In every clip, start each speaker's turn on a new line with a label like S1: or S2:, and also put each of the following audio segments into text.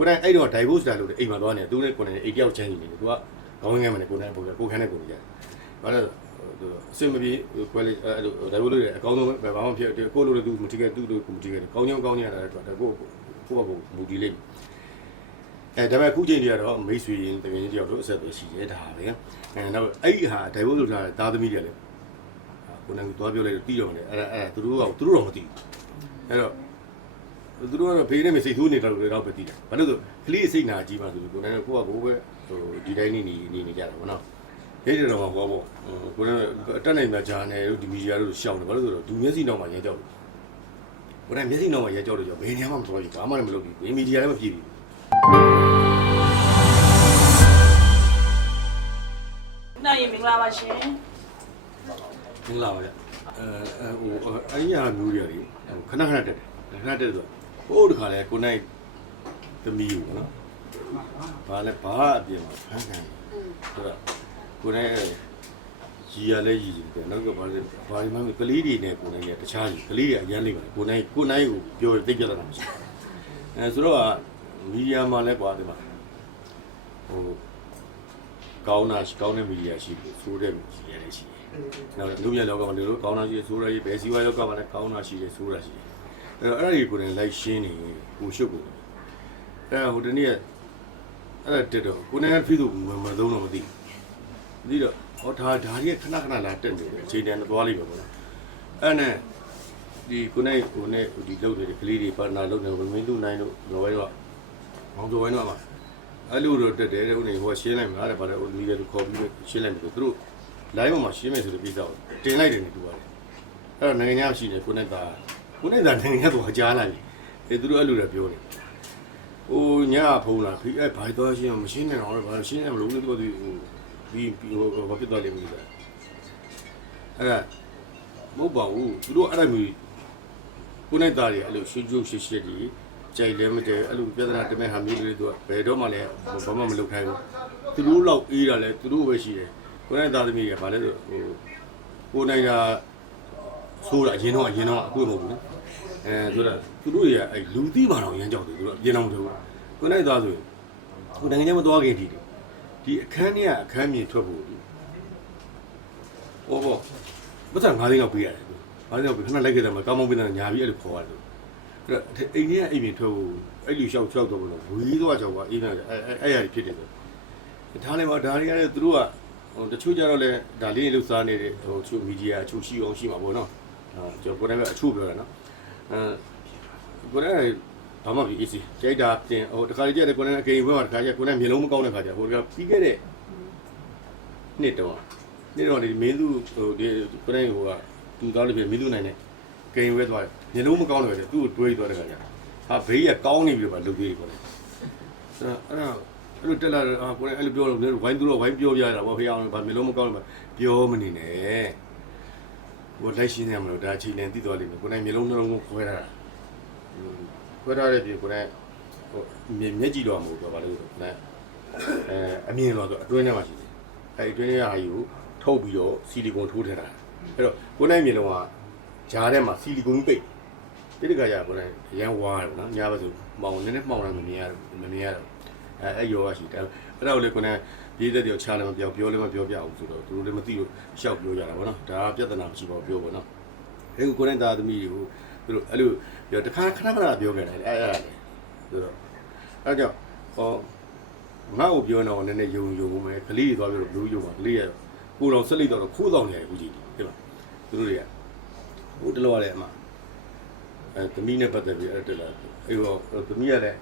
S1: ကိုယ်တိုင်အဲ့တော့ divorce တာလို့အိမ်မှာသွားနေသူနဲ့ကိုယ်တိုင်အိမ်တယောက်ချမ်းနေတယ်သူကခေါင်းငယ်မနဲ့ကိုယ်တိုင်ပုံကိုခန်းနဲ့ကိုယ်ကြတယ်ဘာလဲအစင်မပြေကွယ်လေးအဲ့လို divorce လို့အကောင်းဆုံးပဲဘာမှဖြစ်ကိုလိုလည်းသူမတိခဲ့သူ့လိုကိုမတိခဲ့ကောင်းချောင်းကောင်းချောင်းရတာတော့ကိုကိုကိုကိုမူတည်လိမ့်အဲဒါပေမဲ့ခုချိန်ကြီးကတော့မိတ်ဆွေရင်တကယ်ကြီးတယောက်တို့အဆက်အသွယ်ရှိရဲဒါပဲအဲနောက်အဲ့ဒီဟာ divorce လို့ထားတဲ့သားသမီးတွေလည်းကိုယ်နဲ့သွားပြောလိုက်တော့တီးတော့တယ်အဲ့ဒါအဲ့ဒါသူတို့ကသူတို့တော့မသိဘူးအဲ့တော့ သူတို့ကတော့ဖေးနဲ့မစိတ်ဆိုးနေတာလို့တော့ပဲသိတယ်။ဘာလို့လဲဆိုကလေးစိတ်နာကြီးမှဆိုလို့ကိုယ်နဲ့ကိုယ့်ကကိုယ်ပဲဟိုဒီတိုင်းနေနေနေနေကြတာပေါ့နော်။ရဲတယ်တော့ဟောပေါ့။ကိုယ်နဲ့အတက်နိုင်မှာဂျာနယ်တို့ဒီမီဒီယာတို့ရှောင်းတယ်ဘာလို့လဲဆိုတော့ဒူမျက်စိနောက်မှာရဲကြောက်တယ်။ကိုယ်နဲ့မျက်စိနောက်မှာရဲကြောက်လို့ကြောင့်ဘယ်နေရာမှမသွားဘူး။ဘာမှလည်းမလုပ်ဘူး။မီဒီယာလည်းမပြည့်ဘူး
S2: နိုင်ရင်မင်္ဂလာပါရှင်။
S1: မင်္ဂလာပါဗျ။အဲဟိုအဲ့ဒီဟာမျိုးတွေလေခဏခဏတက်တယ်။ခဏတက်ဆို ဟိုတခါလဲကိုယ်နိုင်သမီးကိုနော်။ဘာလဲဘာအပြင်မှာဖမ်းခံဆိုတော့ကိုယ်နဲ့ကြီးရလဲကြီးတယ်နောက်ကဘာလဲဘာမှမကလေးတွေနဲ့ကိုယ်နဲ့တခြားကြီးကလေးတွေအရန်လေးပါကိုယ်နိုင်ကိုယ်နိုင်ကိုပြောတိတ်ပြတာမရှိအဲဆိုတော့မီဒီယာမှာလဲကွာဒီမှာဟိုကောင်းတာကောင်းတဲ့မီဒီယာရှိတယ်ဆိုးတဲ့မီဒီယာလည်းရှိတယ်နောက်လူရလောကမှာလူလိုကောင်းတာရှိတယ်ဆိုးတာရှိဘယ်စီဝါလောကမှာလည်းကောင်းတာရှိတယ်ဆိုးတာရှိတယ် အဲတော့အဲ့ဒါကြီးကိုယ်နဲ့လိုက်ရှင်းနေဟိုရှုပ်ကိုအဲဟိုတနေ့ကအဲ့ဒါတက်တော့ကိုယ်နဲ့ဖိသူမသုံးတော့မသိဘူးပြီးတော့ဟောဒါဒါကြီးခဏခဏလာတက်နေတယ်အချိန်တန်တော့သွားလိမ့်မယ်ပေါ့နော်အဲ့နဲ့ဒီကိုယ်နဲ့ကိုယ်နဲ့ဒီလုပ်နေတဲ့ကလေးတွေပါနာလုပ်နေမင်းသူနိုင်လို့လောရဲတော့မောင်တော်ဝိုင်းတော့မှာအဲ့လိုတော့တက်တယ်တဲ့ဦးနေဟိုရှင်းလိုက်မှာတဲ့ဗါတယ်ဟိုမိတယ်လို့ခေါ်ပြီးရှင်းလိုက်တယ်သူတို့ live မှာရှင်းမယ်ဆိုတဲ့ပြဿနာတင်လိုက်တယ်နေတူပါတယ်အဲ့တော့နိုင်ငံခြားရှိနေကိုနဲ့သား ကိုနဲ့သားနိုင်ငံခြားတော့ကြားလာပြီအဲသူတို့အဲ့လိုလည်းပြောနေဟိုညဖုံးလာဖိအဲ့ဘာတော့ရှင်းမရှင်းနိုင်အောင်ဘာရှင်းနိုင်မလို့သူကဒီဟိုပြီးပြီးဟိုဘာဖြစ်သွားလိမ့်မလဲအဲ့ဒါမဟုတ်ပါဘူးသူတို့အဲ့ဒါမျိုးကိုနဲ့သားတွေအဲ့လိုရှင်းကျုပ်ရှင်းရှင်းဒီကြိုက်လည်းမတည့်အဲ့လိုပြဿနာတမဲဟာမျိုးတွေတော့ဘယ်တော့မှလည်းဘာမှမလုပ်ခိုင်းဘူးသူတို့လောက်အေးတာလဲသူတို့ပဲရှိတယ်ကိုယ်နဲ့သားသမီးကဘာလဲဆိုဟိုကိုယ်နိုင်တာဆိုးတာအရင်တော့အရင်တော့အခုမဟုတ်ဘူးနော် အဲဆိုတော့သူတို့ရအဲလူသိပါတော့ရမ်းကြောက်တယ်သူတို့အရင်တော့မဟုတ်ဘူးကိုယ်နိုင်သားဆိုရင်ကိုယ်နိုင်ငံခြားမသွားခင်တည်းဒီအခန်းထဲကအခန်းမြင်ထွက်ဖို့ဒီဟောဘောဘာသာငါးသိန်းလောက်ပေးရတယ်သူငါးသိန်းလောက်ပေးခဏလိုက်ခဲ့တယ်မှာကောင်းမောင်းပေးတယ်ညာပြီးအဲ့လိုခေါ်ရတယ်အဲ့တော့အိမ်ထဲကအိမ်မြင်ထွက်ဖို့အဲ့လူလျှောက်လျှောက်တော့ဘလို့ဝီးသွားကြောက်ပါအေးနေအဲ့အဲ့အဲ့ရဖြစ်တယ်ဆိုဒါလည်းမဒါတွေကလည်းသူတို့ကဟိုတချို့ကြတော့လဲဒါလေးလှုပ်ရှားနေတဲ့ဟိုချို့မီဒီယာအချို့ရှိအောင်ရှိမှာပေါ့နော်အဲကျွန်တော်ကိုယ်တိုင်ပဲအချို့ပြောရနော် အဲကိုယ်တိုင်ဘာမှမဖြစ် easy ကြိုက်တာတင်ဟိုတခါလေးကြတဲ့ကိုယ်တိုင်အကိန်ဘက်မှာတခါကျကိုယ်တိုင်မျိုးလုံးမကောင်းတဲ့ခါကျဟိုကပြီးခဲ့တဲ့နှစ်တော့နှစ်တော့ဒီမင်းသူဟိုဒီကိုယ်တိုင်ဟိုကသူသားလေးပြမင်းသူနိုင်တဲ့ကိန်ဝဲသွားတယ်မျိုးလုံးမကောင်းတယ်သူ့ကိုတွေးသွားတဲ့ခါကျဟာဘေးကကောင်းနေပြီပါလုပ်သေးတယ်ကိုယ်တိုင်အဲ့ဒါအဲ့လိုတက်လာတော့ကိုယ်တိုင်အဲ့လိုပြောလို့ဝိုင်းသူတော့ဝိုင်းပြောပြရတာပေါ့ဖေအောင်ဗာမျိုးလုံးမကောင်းလို့ပြောမနေနဲ့ ဟိုလိုက်ရှင်းရမလို့ဒါအချိန်နဲ့တည်တော်လိမ့်မယ်ကိုယ်တိုင်မျိုးလုံးနှလုံးကိုခွဲထားတာခွဲထားတဲ့ပြေကိုယ်တိုင်ဟိုမျက်ကြည့်တော့မဟုတ်တော့ဗာလို့ကိုယ်တိုင်အဲအမြင်တော့အတွင်းထဲမှာရှိတယ်အဲ့အတွင်းထဲကဟာယူထုတ်ပြီးတော့ဆီလီကွန်ထိုးထည့်တာအဲ့တော့ကိုယ်တိုင်မျိုးလုံးကဂျားထဲမှာဆီလီကွန်ပိတ်တိတကရကိုယ်တိုင်ရန်ဝါတယ်နော်ညာဘက်ဆိုမောင်နည်းနည်းမှောင်လာမမြင်ရမမြင်ရတော့အဲအဲ့ယောဂရှိတယ်အဲ့ဒါကိုလေကိုယ်တိုင် ရေးတဲ့တယောက်ချလည်းမပြောပြောလည်းမပြောပြအောင်ဆိုတော့သူတို့လည်းမသိလို့ရှောက်ပြောကြတာဗောနော်ဒါကပြဿနာမရှိပါဘူးပြောဗောနော်အဲကိုကိုယ်နဲ့သားသမီးတွေကိုသူတို့အဲ့လိုပြောတခါခဏခဏပြောခဲ့တယ်အဲ့အဲ့ဒါလေဆိုတော့အဲ့ကြောင့်ဟောငါ့ကိုပြောတော့နည်းနည်းယုံယုံမယ်ကလေးတွေသွားပြီးတော့ဘူးယုံပါကလေးရကိုတော်ဆက်လိုက်တော့ခိုးတော်နေတယ်ဦးကြီးဒီမှာသူတို့တွေကဟိုတလောရတယ်အမအဲသမီးနဲ့ပတ်သက်ပြီးအဲ့တက်လာအေးဟောသမီးကလည်း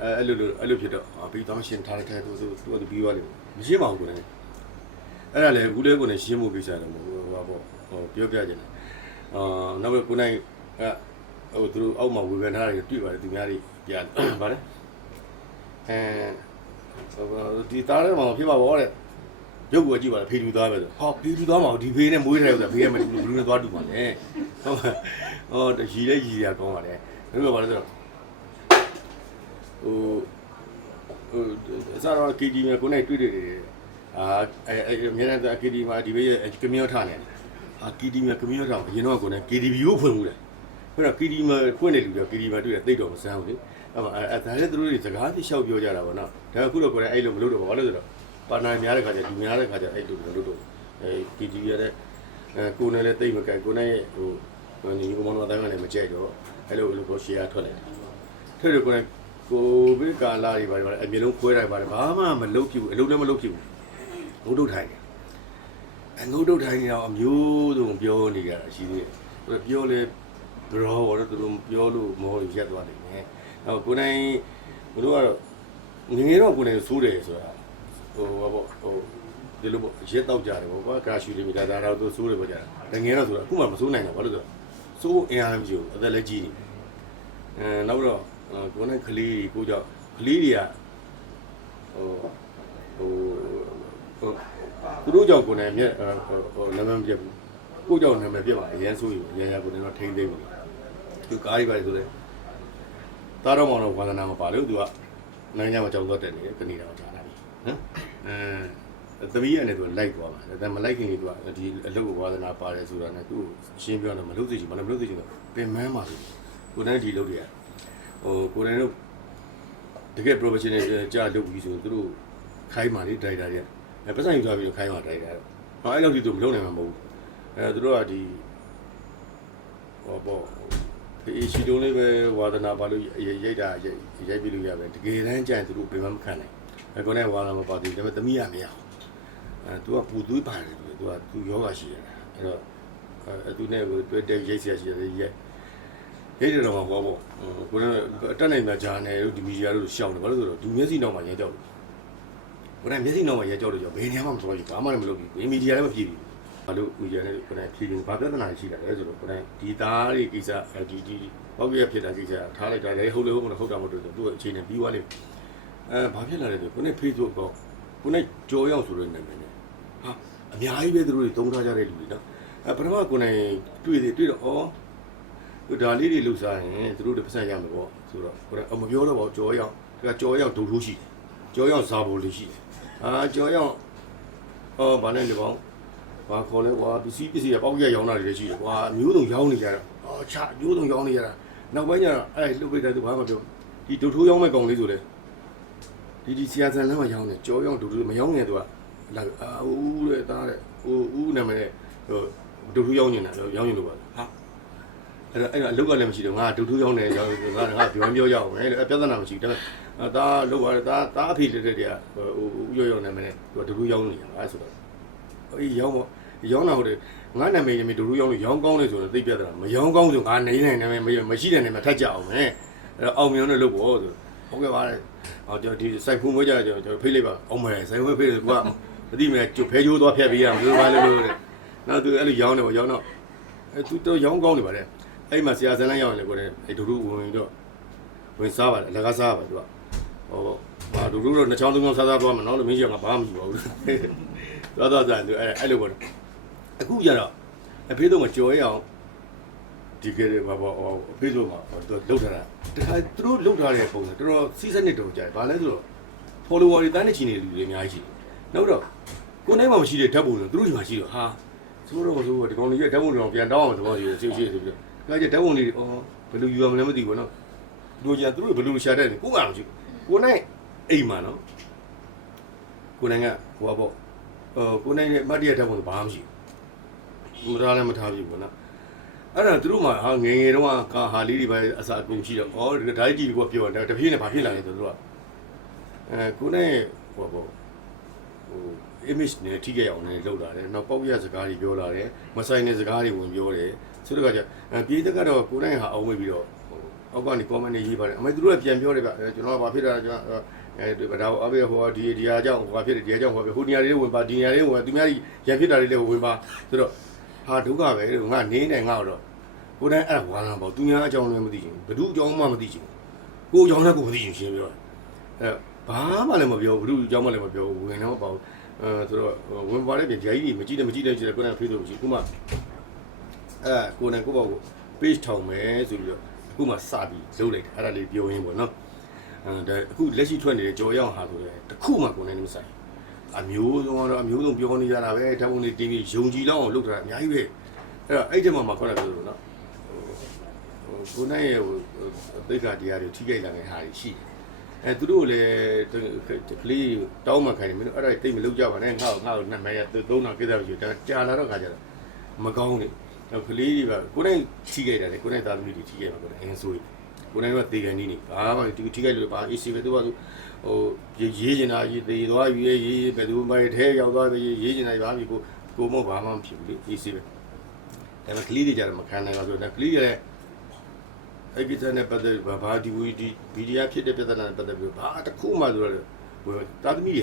S1: အဲအဲ့လိုလိုအဲ့လိုဖြစ်တော့ပြီးတော့ရှင်ထားလိုက်တဲ့သူသူသူပြီးသွားလိမ့်မယ် မရှင်းပါဘူးကိုယ်လည်းအဲ့ဒါလေအခုလေးကိုယ်နဲ့ရှင်းဖို့ကိစ္စတယ်မဟုတ်ဘူးဟောပေါ့ဟောပြောပြကြတယ်အာနောက်ပြီးကိုယ်နိုင်အဲဟိုသူတို့အောက်မှာဝေဖန်ထားတယ်တွေ့ပါတယ်သူများတွေပြဗါလဲအဲဒီသားထဲမှာဖြစ်ပါဘောတဲ့ရုပ်ကိုကြည့်ပါလေဖေးလူသားပဲဆိုဟောဖေးလူသားမှာဒီဖေးနဲ့မွေးတယ်ဆိုတာဖေးရမယ်ဘလူးနဲ့သွားတူပါလေဟုတ်ပါဟောတရီလေးရီရကောင်းပါလေဘယ်လိုပါလဲဆိုတော့ဟို ဟိုအစားတော့ KD မှာကိုယ်နဲ့တွေ့တယ်အာအဲအများနဲ့ KD မှာဒီဘေးကမီယောထားနေတယ်အာ KD မှာကမီယောထားအရင်တော့ကိုယ်နဲ့ KDB ကိုဖွင့်မှုတယ်ခုနကီဒီမှာခွင့်နေလူတွေကီဒီမှာတွေ့တယ်သိတော့မဆန်းဘူးလေအဲ့မှာအဲဒါလည်းသူတို့တွေစကားတိလျှောက်ပြောကြတာပေါ့နော်ဒါအခုတော့ကိုယ်တိုင်အဲ့လိုမလုပ်တော့ဘာလို့လဲဆိုတော့ပါနာများတဲ့ခါကျလူများတဲ့ခါကျအဲ့လိုမလုပ်တော့အဲကီဒီရတဲ့အဲကိုယ်နဲ့လည်းသိမကဲကိုယ်နဲ့ဟိုဟိုညီကောင်မတော်တိုင်းကလည်းမကြိုက်တော့အဲ့လိုလိုကိုရှေ့ရထွက်လိုက်တယ်ထွက်တယ်ကိုယ် ကိုဗစ်ကာလာတွေပါတယ်အမျိုးလုံးခွဲလိုက်ပါတယ်ဘာမှမလုပ်ဖြစ်ဘူးအလုပ်လည်းမလုပ်ဖြစ်ဘူးငုတ်တုတ်ထိုင်တယ်အငုတ်တုတ်ထိုင်နေတော့အမျိုးစုံပြောနေကြတာရှိသေးတယ်သူပြောလဲဘရောဘောတော့သူတို့ပြောလို့မဟုတ်ရက်သွားတယ်ね။ဟောကိုနိုင်ဘတို့ကတော့ငငယ်တော့ကိုနိုင်ဆိုးတယ်ဆိုတာဟိုဘောဟိုဒီလိုပေါ့ရက်တော့ကြတယ်ပေါ့ကွာဂါရှူလီမီတာဒါတော့သူဆိုးတယ်ပေါ့ကြာ။ငငယ်တော့ဆိုတာအခုမှမဆိုးနိုင်တော့ဘာလို့ဆိုတော့စိုးအင်အားမရှိဘူးအသက်လည်းကြီးနေ။အဲနောက်တော့ ကိုနိုင်ကလေးကိုကြောင့်ကလေးတွေကဟိုဟိုဟိုသူတို့ကြောင့်ကိုနိုင်မြက်ဟိုနာမည်မပြတ်ဘူး။ကိုကြောင့်နာမည်ပြတ်ပါအရင်ဆိုရင်ရရကိုနိုင်တော့ထိမ့်သိမ့်ဘူးသူကားကြီးပါလေဆိုလေတားတော့မောင်တော့ဝါသနာမပါလို့သူကနိုင်ငံခြားမှာကြောက်တော့တက်နေတယ်ကနေတော့ဂျာနာပြီနော်အဲသမီးရနဲ့သူကလိုက်သွားပါတယ်ဒါပေမဲ့မလိုက်ခင်ကသူကဒီအလုပ်ကိုဝါသနာပါတယ်ဆိုတာနဲ့သူ့ကိုရှင်းပြောတယ်မလုပ်သေးချင်မလုပ်သေးချင်တော့ပင်မန်းပါလို့ကိုယ်တိုင်ဒီလုပ်တွေက ဟိုကိုယ်တိုင်တို့တကယ် professional ကြာလုပ်ပြီးဆိုသူတို့ခိုင်းပါလေဒရိုက်တာတွေကအဲပတ်စံယူသွားပြီးတော့ခိုင်းပါဒရိုက်တာတော့ဟောအဲ့လောက်ဒီသူမလုပ်နိုင်မှာမဟုတ်ဘူးအဲသူတို့ကဒီဟောပေါ့ဒီရှိတုံးလေးပဲဝါဒနာပါလို့ရိုက်တာရိုက်ရိုက်ပြလို့ရပဲတကယ်တမ်းကြရင်သူတို့ပြင်မမခံနိုင်အဲကောနဲ့ဝါဒနာမပါသေးဒါပေမဲ့သမီးရမရအောင်အဲသူကပူသွေးပါတယ်သူကသူယောဂရှိရတာအဲ့တော့အဲသူနဲ့တွေ့တဲ့ရိုက်ဆရာရှိတယ်ရိုက် ရိုက်တယ်တော့ဟောပေါ့ကိုနဲ့တက်နိုင်တာဂျာနယ်တို့ဒီမီဒီယာတို့ရှောင်းတယ်ဘာလို့ဆိုတော့သူမျက်စိနောက်မှာရဲကြောက်တယ်ကိုနဲ့မျက်စိနောက်မှာရဲကြောက်တယ်ကြောင့်ဘယ်နေရာမှမသွားဘူးဘာမှလည်းမလုပ်ဘူးမီဒီယာလည်းမဖြစ်ဘူးဘာလို့ဦးရနေကိုယ်တိုင်ဖြေရင်ဘာပြဿနာရှိတာလဲဆိုတော့ကိုယ်တိုင်ဒီသားတွေကိစ္စဒီဒီပောက်ရဖြစ်တာကိစ္စထားလိုက်တာလေဟုတ်လေဟုတ်မလားဟုတ်တာမဟုတ်တော့သူ့အခြေအနေပြီးသွားလိမ့်အဲဘာဖြစ်လာလဲဆိုကိုယ်နဲ့ဖေးဆိုတော့ကိုယ်နဲ့ကြော်ရောက်ဆိုတဲ့နာမည်နဲ့ဟာအများကြီးပဲသူတို့တွေတုံးထားကြတဲ့လူတွေနော်အဲပထမကိုယ်နဲ့တွေ့တယ်တွေ့တော့ဩဟို ဒါလေးတွေလှူစားရင်သူတို့တွေပတ်စံရမှာပေါ့ဆိုတော့ကိုယ်ကအမပြောတော့ပါကြော်ရောက်ဒါကကြော်ရောက်ဒုထိုးရှိကြော်ရောက်ဇာဘိုလေးရှိတယ်အာကြော်ရောက်ဟောဘာလဲလေပေါင်းဘာခေါ်လဲကွာပစ္စည်းပစ္စည်းပေါက်ရရောင်းတာတွေလည်းရှိတယ်ကွာအမျိုးစုံရောင်းနေကြတာအော်ချအမျိုးစုံရောင်းနေကြတာနောက်ပိုင်းကျတော့အဲ့လှုပ်ပိတ်တဲ့သူဘာမှမပြောဒီဒုထိုးရောင်းမဲ့ကောင်လေးဆိုလေဒီဒီဆီယာဆန်လမ်းမှာရောင်းနေကြောရောင်းဒုထိုးမရောင်းနေသူကလာအာဦးတဲ့သားတဲ့ဦးဦးနာမည်နဲ့ဟိုဒုထိုးရောင်းနေတာရောင်းနေလို့ပါဟာ အဲ့တော့အဲ့တော့အလုတ်ကလည်းမရှိတော့ငါဒုထိုးရောင်းနေရောင်းငါငါပြောပြောရအောင်လေပြဿနာမရှိဘူးဒါပေမဲ့ဒါလောက်ပါဒါဒါအဖေတက်တဲ့တည်းကဟိုဦးရောရောင်းနေမယ်သူကဒုထိုးရောင်းနေတာအဲ့ဆိုတော့အေးရောင်းပေါ့ရောင်းတာဟုတ်တယ်ငါနာမည်နေမီဒူရူရောင်းလို့ရောင်းကောင်းတယ်ဆိုတော့သိပြတ်တာမရောင်းကောင်းဆိုငါနေနိုင်နာမည်မရှိတဲ့နာမည်ထက်ကြအောင်မယ်အဲ့တော့အောင်မြင်နဲ့လုပ်ဖို့ဆိုဟုတ်ကဲ့ပါလေဟောကျွန်တော်ဒီစိုက်ဖူးမွေးကြကျွန်တော်ဖိတ်လိုက်ပါအောင်မယ်စိုက်ဖူးဖိတ်တယ်ကွာမသိမယ်ကျဖဲချိုးသွားဖျက်ပေးရမှာဘယ်လိုပါလဲလို့တဲ့နောက်သူအဲ့လိုရောင်းတယ်ပေါ့ရောင်းတော့အဲ့သူတော့ရောင်းကောင်းနေပါလေ အဲ့မှာဆရာဆန်းလန်းရောင်းတယ်ကိုယ်အဲ့ဒူရူဝင်တော့ဝင်စားပါတယ်အလကားစားပါသူကဟောဟာဒူရူတော့နှစ်ချောင်းသုံးချောင်းစားစားသွားမှာနော်လို့မင်းကြီးကဘာမှမရှိပါဘူးသွားသွားစားသူအဲ့အဲ့လိုပေါ့အခုကျတော့အဖေတို့ကကြော်ရအောင်ဒီကလေးဘာပေါ့အဖေတို့ကသူလှုပ်ထားတာတခါသူတို့လှုပ်ထားတဲ့ပုံစံတော်တော်စီးစနစ်တော်ကြတယ်ဘာလဲဆိုတော့ follower တွေတန်းနေချင်နေလူတွေအများကြီးရှိတယ်နောက်တော့ကိုယ်နဲ့မှမရှိတဲ့ဓာတ်ပုံတွေသူတို့ဒီမှာရှိတော့ဟာဆိုတော့ဆိုတော့ဒီကောင်လေးရဲ့ဓာတ်ပုံတွေတော့ပြန်တောင်းအောင်သဘောရှိတယ်ရှိရှိဆိုပြီးတော့ ဒါကြဓာတ်ပုံလေးအော်ဘယ်လိုယူရမလဲမသိဘူးနော်တို့ကြသူတို့ဘယ်လိုရှာတတ်လဲကိုယ်ကမရှိကိုယ်နဲ့အိမ်မှာနော်ကိုယ်နဲ့ကဟိုပါပေါ့အော်ကိုယ်နဲ့မတ်တရဓာတ်ပုံဘာမှမရှိဘူးမထားလည်းမထားပြီပေါ့နော်အဲ့ဒါသူတို့မှဟာငယ်ငယ်တုန်းကကာဟာလေးတွေပဲအစာအကုန်ရှိတော့ဩဒီဓာတ်ကြီးကပြောတယ်တပြေးနဲ့ဘာဖြစ်လာလဲဆိုတော့အဲကိုနဲ့ဟိုပေါ့ဟို image နဲ့ထိခဲ့အောင်လည်းလုပ်လာတယ်နောက်ပေါက်ရစကားတွေပြောလာတယ်မဆိုင်တဲ့စကားတွေဝင်ပြောတယ် ဆိုတော့ကကြပြေးတက်ကတော့ကိုနဲ့ဟာအောင်ဝေးပြီးတော့အောက်ကနေ comment တွေရေးပါတယ်အမေသူတို့ကပြန်ပြောတယ်ဗျကျွန်တော်ကဘာဖြစ်တာကျွန်တော်အဲဒီဗဒါအဘေဟိုဒီဒီဟာကြောင့်ဟိုဘာဖြစ်တယ်ဒီဟာကြောင့်ဟိုဟိုနေရာလေးဝင်ပါဒီနေရာလေးဝင်ပါသူများကြီးရံဖြစ်တာလေးလည်းဝင်ပါဆိုတော့ ဟာဒုက္ခပဲငါနေနေငါတော့ကိုယ်တိုင်အဲ့ဝါလာပေါ့သူများအကြောင်းလည်းမသိချင်ဘူးဘ누구အကြောင်းမှမသိချင်ဘူးကိုအကြောင်းလည်းကိုမသိချင်ရှင်းပြောအဲ့ဘာမှလည်းမပြောဘူးဘ누구အကြောင်းမှလည်းမပြောဘူးဝင်တော့ပေါ့အဲဆိုတော့ဝင်ပါတဲ့ပြင်ဂျာကြီးတွေမကြည့်တယ်မကြည့်တယ်ကြည့်တယ်ကိုယ်တိုင်ဖေးလို့မရှိခုမှ အဲ့ကိုယ်တိုင်ကိုယ့်ဘောက်ကို page ထောင်မယ်ဆိုပြီးတော့အခုမှစပြီးလုပ်လိုက်တယ်အဲ့ဒါလေးပြောရင်းပေါ့နော်အဲဒါအခုလက်ရှိထွက်နေတဲ့ကြော်ရောက်ဟာဆိုရဲတခုမှကိုယ်တိုင်မဆိုင်အမျိုးစုံကတော့အမျိုးစုံပြောနေကြတာပဲဓာတ်ပုံတွေတင်းပြီးယုံကြည်လောက်အောင်လုပ်ထားတာအများကြီးပဲအဲ့တော့အဲ့ဒီမှာမှခေါ်တာပြောလို့နော်ဟိုကိုနိုင်ရဲ့ဟိုသိက္ခာတရားတွေထိခိုက်လာတဲ့ဟာတွေရှိတယ်အဲသူတို့လည်းကလေးတောင်းမှခိုင်းတယ်မင်းတို့အဲ့ဒါတိတ်မလုပ်ကြပါနဲ့ငါ့ကိုငါ့ကိုနှစ်မဲရသုံးတော့ကိစ္စမရှိဘူးကြာလာတော့ခါကြတော့မကောင်းလေ တော့ကလေးတွေကကိုနိုင်ထိခိုက်တယ်လေကိုနိုင်သားသမီးတွေထိခိုက်မှာကိုနိုင်အင်းဆိုးကိုနိုင်ကတေကန်ကြီးနေဘာမှဒီထိခိုက်လို့ပါအေးစီပဲသူကသူဟိုရေးချင်တာကြီးတေသွားပြီရေးရေးပဲသူမိုက်ထဲရောက်သွားပြီရေးချင်တာပါပြီကိုကိုမဘာမှမဖြစ်ဘူးလေအေးစီပဲဒါပေမဲ့ကလေးတွေကြတော့မခံနိုင်ပါဘူးဆိုတော့ကလေးတွေလည်းအဲ့ဒီတဲ့ပတ်သက်ဘာဘာဒီဝီဒီဗီဒီယိုဖြစ်တဲ့ပြဿနာနဲ့ပတ်သက်ပြီးဘာတစ်ခုမှဆိုတော့ဟိုတာသမီးရ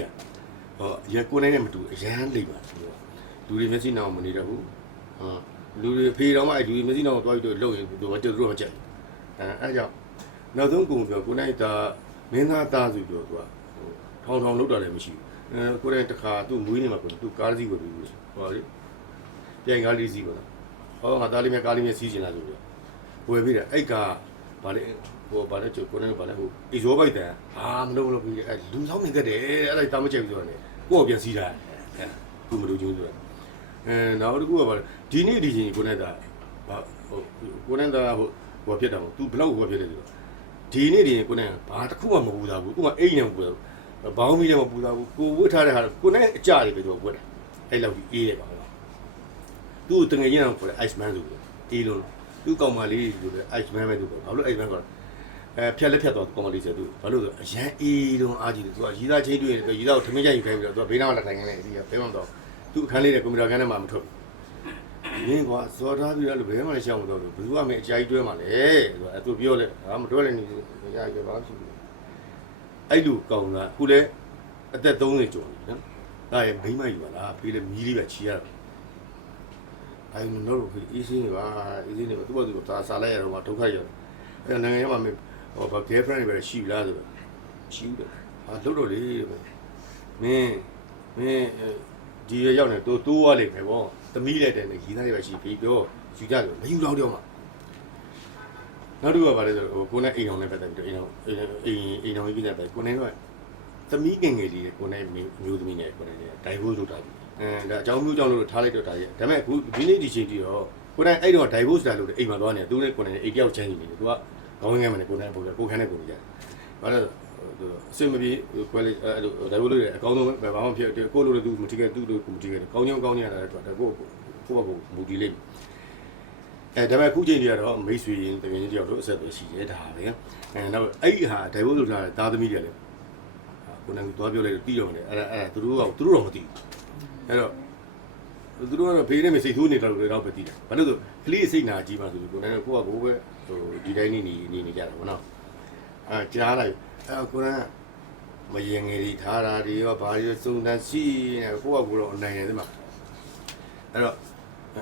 S1: ဟောရကိုနေနဲ့မတူအရန်လိမ့်ပါဆိုတော့လူတွေမျက်စိနှောင်မနေတော့ဘူးဟာ လူတွေဖေးတော်မှအဲ့လူတွေမျက်စိနှောင်သွားပြီးတော့လှုပ်ရင်သူတို့တို့မကြိုက်အဲအဲ့ကြောင့်နောက်ဆုံးကုန်ပြောကိုနိုင်တာမင်းသားသားဆိုပြောသူကဟိုထောင်ထောင်လောက်တာလည်းမရှိဘူးအဲကိုနိုင်တခါသူ့မွေးနေမှာကိုသူကားစီးကိုပြီးဟောလေပြန်ကားလေးစီးပါလားဟောငါသားလေးမြကားလေးမြစီးချင်တာဆိုပြီးဝယ်ပြီးတယ်အဲ့ကဗာလေဟိုဗာလေကျကိုနေဗာလေဟိုအီဇောဘိုက်တန်အာမလုပ်မလုပ်ပြီးအဲ့လူဆောင်နေတတ်တယ်အဲ့ဒါတာမချက်ပြီးဆိုတော့လေကိုယ့်ကိုပြန်စီးတာအဲ့ခုမလုပ်ချင်းဆိုတော့အဲနောက်တစ်ခုကဗာလေ ဒီနေ့ဒီချိန်ကိုနေတာဗာဟိုကိုနေတာဟိုဟိုဖြစ်တာမဟုတ် तू ဘလောက်ဟိုဖြစ်တယ်ဆိုတော့ဒီနေ့ဒီချိန်ကိုနေဘာတစ်ခုမှမပူတာဘူးသူကအိတ်နေမပူတာဘူးဘောင်းမီလည်းမပူတာဘူးကိုဝတ်ထားတဲ့ဟာကိုနေအကြတွေပဲသူကဝတ်တာအဲ့လောက်ကြီးအေးတယ်ပါလားသူ့တငယ်ချင်းအောင်ခေါ်တယ် ice man ဆိုပြီးအေးလို့သူ့ကောင်မလေးဆိုလည်း ice man ပဲသူပေါ့ဘာလို့ ice man ကောအဲဖြက်လက်ဖြက်တော့ကောင်မလေးဆိုသူဘာလို့ဆိုအရန်အေးလုံးအားကြီးတယ်သူကရီးသားချင်းတွေ့ရင်သူရီးသားကိုထမင်းကြိုက်ယူခိုင်းပြီးတော့သူကဘေးနားမှာလက်ထိုင်ခိုင်းတယ်ဒီကဘဲမှတော့သူ့အခန်းလေးနဲ့ကွန်ပျူတာခန်းထဲမှာမထွက်ဘူး မင်းကွာစော်ထားပြီးတော့ဘယ်မှလည်းရှောင်မတော့ဘူးဘယ်သူကမင်းအကြာကြီးတွဲမှာလဲဆိုတော့သူပြောလဲဟာမတွဲလဲနေရရပါရှိဘူးအဲ့လူကောင်ကခုလဲအသက်30ကျော်ပြီနော်ဒါရဲ့မိမယူပါလားဖေးလဲမီးလေးပဲချီရတော့အဲ့မလို့အေးစင်းနေပါအေးစင်းနေပါသူ့ဘာသူသာစားလိုက်ရတော့မှဒုက္ခရောက်တယ်အဲ့နိုင်ငံရေးမှာမင်းဟောဗ girlfriend တွေပဲရှိပြီလားဆိုတော့ရှိတယ်ဟာလို့တော့လေမင်းမင်းဒီရရောက်နေတိုးတိုးသွားလိမ့်မယ်ဗော သမီးလိုက်တယ်နေရီးသားတွေပဲရှိပြီပြောယူကြတယ်မယူတော့တော့မှနောက်တစ်ခုကဘာလဲဆိုတော့ကိုနဲ့အိမ်အောင်နဲ့ပတ်သက်ပြီးတော့အိမ်အောင်အိမ်အိမ်အောင်ကြီးနဲ့ပဲကိုနဲ့ကသမီးငယ်ငယ်လေးကိုနဲ့မျိုးသမီးနဲ့ကိုနဲ့ဒိုင်ဝိုးလုပ်တာပြီအဲဒါအကြောင်းမျိုးကြောင့်လို့ထားလိုက်တော့ဒါရဲ့ဒါပေမဲ့အခုဒီနေ့ဒီချိန်ထိတော့ကိုယ်တိုင်အဲ့တော့ divorce တာလို့အိမ်မှာသွားနေတယ်သူနဲ့ကိုယ်တိုင်အိမ်တယောက်ချမ်းနေတယ်သူကခေါင်းငယ်မနဲ့ကိုယ်တိုင်ပို့တယ်ကိုယ်ခန်းနဲ့ကိုယ်ကြီးရတယ်ဘာလဲဆိုတော့ အစင်မပြေကွဲလေးအဲ့လို divorce လို့ရအကောင်းဆုံးပဲဘာမှဖြစ်တယ်ကိုလိုလည်းသူမတိခဲ့သူ့လိုမတိခဲ့ကောင်းကြောင်းကောင်းနေရတာတော့ဒါကိုကိုကိုကိုမူတည်လိမ့်အဲဒါပေမဲ့အခုချိန်ကြီးကတော့မိတ်ဆွေရင်တကယ်ကြီးတယောက်တို့အဆက်ပဲရှိတယ်ဒါပဲအဲနောက်အဲ့ဒီဟာ divorce လို့ထားတဲ့သားသမီးတွေလည်းကိုယ်နဲ့သွားပြောလိုက်တော့တီးရောတယ်အဲ့ဒါအဲ့ဒါသူတို့ကသူတို့တော့မသိဘူးအဲ့တော့သူတို့ကတော့ဖေးနဲ့မစိတ်ဆိုးနေတယ်လို့တော့ပဲသိတယ်။ဘာလို့လဲဆိုကလေးစိတ်နာကြီးမှဆိုလို့ကိုယ်နဲ့ကိုကကိုပဲဟိုဒီတိုင်းနေနေနေနေကြတာဗောနော်။အဲကြားလိုက် အဲကိုကမရင်ငယ်တွေထားတာတွေရောဘာတွေစုံတန်းစီနေကိုကကိုတော့အနိုင်ရတယ်မှာ။အဲ့တော့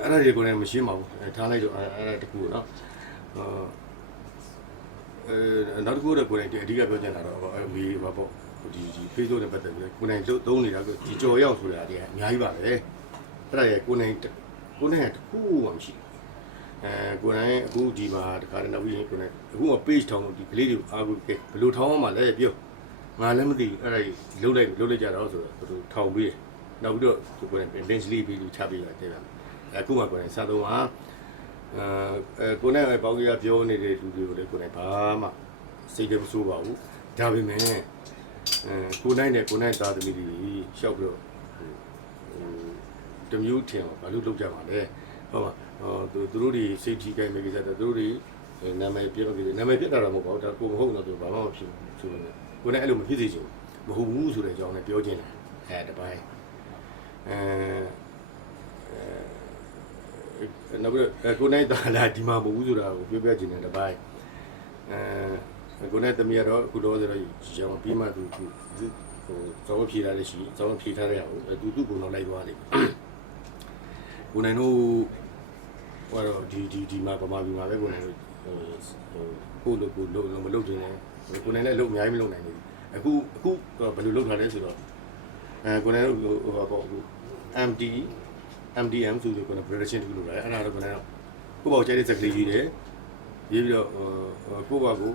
S1: အဲ့ဒါတွေကိုလည်းမရှင်းပါဘူး။အဲထားလိုက်တော့အဲ့ဒါတကူနော်။ဟောအဲနောက်တစ်ခုတော့ကိုယ်နဲ့အဓိကပြောချင်တာတော့မီဘာပေါ့ဒီဒီ Facebook နဲ့ပတ်သက်ပြီးကိုယ်နဲ့သုံးနေတာကဒီကြော်ရောက်ဆိုတာတွေအများကြီးပါပဲ။အဲ့ဒါရဲ့ကိုနိုင်ကိုနိုင်တခုမှမရှိ အဲကိုနိုင်အခုဒီမှာတခါတည်းနောက်ပြီးကိုနိုင်အခုက page ထောင်းလို့ဒီကလေးတွေအားကိုကဲဘယ်လိုထောင်းအောင်မလဲပြောငါလည်းမသိဘူးအဲ့ဒါကြီးလှုပ်လိုက်လှုပ်လိုက်ကြတော့ဆိုတော့သူထောင်ပြီးနောက်ပြီးတော့ကိုနိုင် link လေးပြီးချပေးလိုက်တယ်ဗျအခုမှကိုနိုင်စာသုံးပါအဲကိုနိုင်ပေါင်းကြီးကပြောနေတဲ့လူတွေကိုလည်းကိုနိုင်ဘာမှစိတ်တမဆိုးပါဘူးဒါပေမဲ့အဲကိုနိုင်နဲ့ကိုနိုင်သားသမီးတွေရှောက်ပြီးတော့တမျိုးထင်အောင်ဘာလို့လုပ်ကြမှာလဲ ဟုတ်ပါဟောသူသူတို့တွေစိတ်ကြီးကိုင်းမယ်ကိစ္စတော့သူတို့တွေနာမည်ပြတ်လို့နာမည်ပြတ်တာတော့မဟုတ်ပါဘူးဒါကိုမဟုတ်တော့သူဘာမှမဖြစ်ဘူးဆိုတော့ကိုယ်နဲ့အဲ့လိုမဖြစ်စေချင်ဘူးမဟုတ်ဘူးဆိုတဲ့အကြောင်းနဲ့ပြောခြင်းတယ်အဲတပိုင်းအဲနောက်ပြီးကိုနိုင်တာလာဒီမှာမဟုတ်ဘူးဆိုတာကိုပြောပြခြင်းတယ်တပိုင်းအဲကိုနိုင်တမီးကတော့အခုတော့ဆိုတော့ရောင်ပြီးမှသူဟိုဇောဖြေထားတဲ့ရှိဇောဖြေထားတဲ့ဟာကိုသူသူ့ကိုတော့လိုက်သွားတယ်ကိုနိုင်တို့ ဟိုတော့ဒီဒီဒီမှာဗမာပြည်မှာပဲကိုနိုင်တို့ဟိုကိုလိုကိုလိုမလုပ်တင်လဲကိုနိုင်လည်းလုပ်အများကြီးမလုပ်နိုင်ဘူးအခုအခုဘယ်လိုလုပ်ထားလဲဆိုတော့အဲကိုနိုင်တို့ဟိုပေါ့အခု MD MDM ဆိုပြီးကိုနိုင် production တခုလုပ်လာတယ်အဲ့ဒါတော့ကိုနိုင်တော့ကိုပေါ့ကျဲတဲ့စက်ကလေးကြီးတယ်ရေးပြီးတော့ကိုပေါ့ကို